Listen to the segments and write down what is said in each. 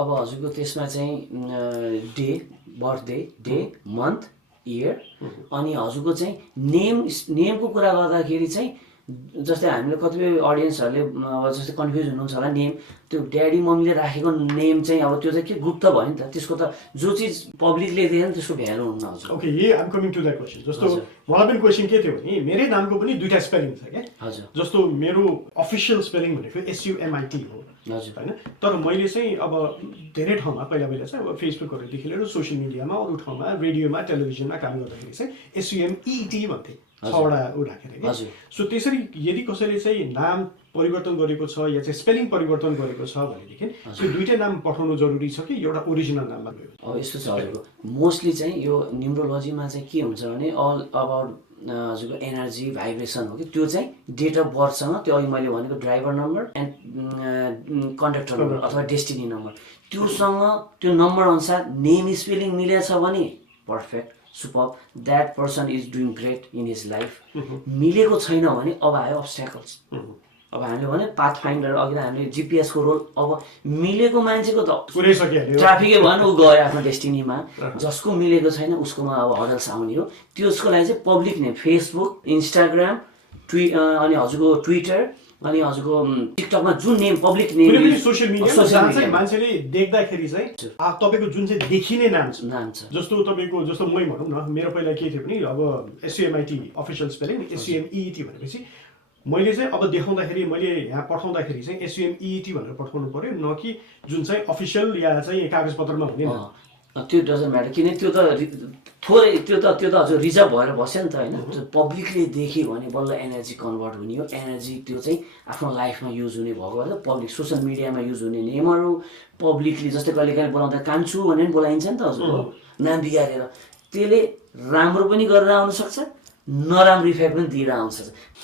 अब हजुरको त्यसमा चाहिँ day, birthday, day, month, year, अनि हजुरको चाहिँ नेमको कुरा गर्दाखेरि चाहिँ जस्तै हामीले कतिपय अडियन्सहरूले अब जस्तै कन्फ्युज हुनुहुन्छ होला नेम, त्यो ड्याडी मम्मीले राखेको नेम चाहिँ अब त्यो चाहिँ के गुप्त भयो नि त, त्यसको त जो चिज पब्लिकले दिएन त्यसको भ्यालु हुन्न हजुर। Okay, I'm coming to that question. जस्तो मलाई पनि क्वेसन के थियो भने मेरै नामको पनि दुईटा स्पेलिङ छ क्या हजुर। जस्तो मेरो अफिसियल स्पेलिङ भनेको SUMIT हो हजुर होइन, तर मैले चाहिँ अब धेरै ठाउँमा पहिला चाहिँ अब फेसबुकहरूदेखि लिएर सोसियल मिडियामा अरू ठाउँमा रेडियोमा टेलिभिजनमा काम गर्दाखेरि चाहिँ SUMET भन्थे, 6वटा ऊ राखेर क्या। सो त्यसरी यदि कसैले चाहिँ नाम परिवर्तन गरेको छ या चाहिँ स्पेलिङ परिवर्तन गरेको छ भनेदेखि त्यो दुईटै नाम पठाउनु जरुरी छ कि एउटा ओरिजिनल नाममा गयो? अब यस्तो छ हजुरको मोस्टली चाहिँ यो न्युमरोलोजीमा चाहिँ के हुन्छ भने अल अबाउट हजुरको एनर्जी भाइब्रेसन हो कि त्यो चाहिँ डेट अफ बर्थसँग त्यो अघि मैले भनेको driver number and conductor number अथवा डेस्टिनी नम्बर त्योसँग त्यो नम्बर अनुसार नेम स्पेलिङ मिलेछ भने perfect, super, that person is doing great in his life. मिलेको छैन भने अब आयो अब्स्ट्याकल्स। अब हामीले भने पाथ फाइन्डर अघि हामीले जिपिएसको रोल, अब मिलेको मान्छेको त ट्राफिकै भयो नि ऊ गयो आफ्नो डेस्टिनीमा, जसको मिलेको छैन उसकोमा अब हडल्स आउने हो। त्यसको लागि चाहिँ पब्लिक नेम फेसबुक, इन्स्टाग्राम, अनि हजुरको ट्विटर, अनि हजुरको टिकटकमा जुन name public name social media मान्छेले देख्दाखेरि चाहिँ तपाईँको जुन चाहिँ देखिने नाम छ, जस्तो तपाईँको जस्तो मै भनौँ न, मेरो पहिला के थियो भने अब SUMIT अफिसियल स्पेलिङ SUMET भनेपछि मैले चाहिँ अब देखाउँदाखेरि मैले यहाँ पठाउँदाखेरि चाहिँ SUMET भनेर पठाउनु पर्यो, न कि जुन चाहिँ अफिसियल या चाहिँ कागज पत्रमा हुने। त्यो डजन्ट म्याटर, किन त्यो त थोरै त्यो त हजुर रिजर्भ भएर बस्यो नि त होइन। पब्लिकले देख्यो भने बल्ल एनर्जी कन्भर्ट हुने हो, एनर्जी त्यो चाहिँ आफ्नो लाइफमा युज हुने भएको भएर पब्लिक सोसियल मिडियामा युज हुने नेमहरू पब्लिकली जस्तै कहिले काहीँ बोलाउँदा कान्छु भनेर पनि बोलाइन्छ नि त हजुर नाम बिगारेर, त्यसले राम्रो पनि गरेर आउनसक्छ, नराम्रो इफेक्ट पनि दिएर आउँछ।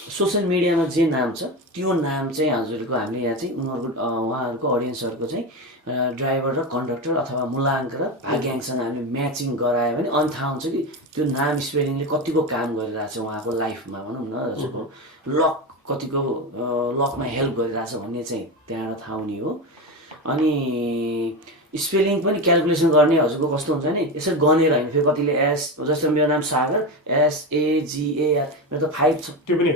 सोसियल मिडियामा जे नाम छ त्यो नाम चाहिँ हजुरको हामीले यहाँ चाहिँ उहाँहरूको अडियन्सहरूको चाहिँ ड्राइभर र कन्डक्टर अथवा मूलाङ्क र भाग्याङ्कसँग हामीले म्याचिङ गरायो भने अनि थाहा हुन्छ कि त्यो नाम स्पेलिङले कतिको काम गरिरहेछ उहाँको लाइफमा, भनौँ न हजुरको लक कतिको लकमा हेल्प गरिरहेछ भन्ने चाहिँ त्यहाँबाट थाहा हुने हो। अनि स्पेलिङ पनि क्यालकुलेसन गर्ने हजुरको कस्तो हुन्छ नि, यसरी गनेर होइन, फेरि कतिले एस, जस्तो मेरो नाम सागर SAGAR, मेरो त 5 छ, त्यो पनि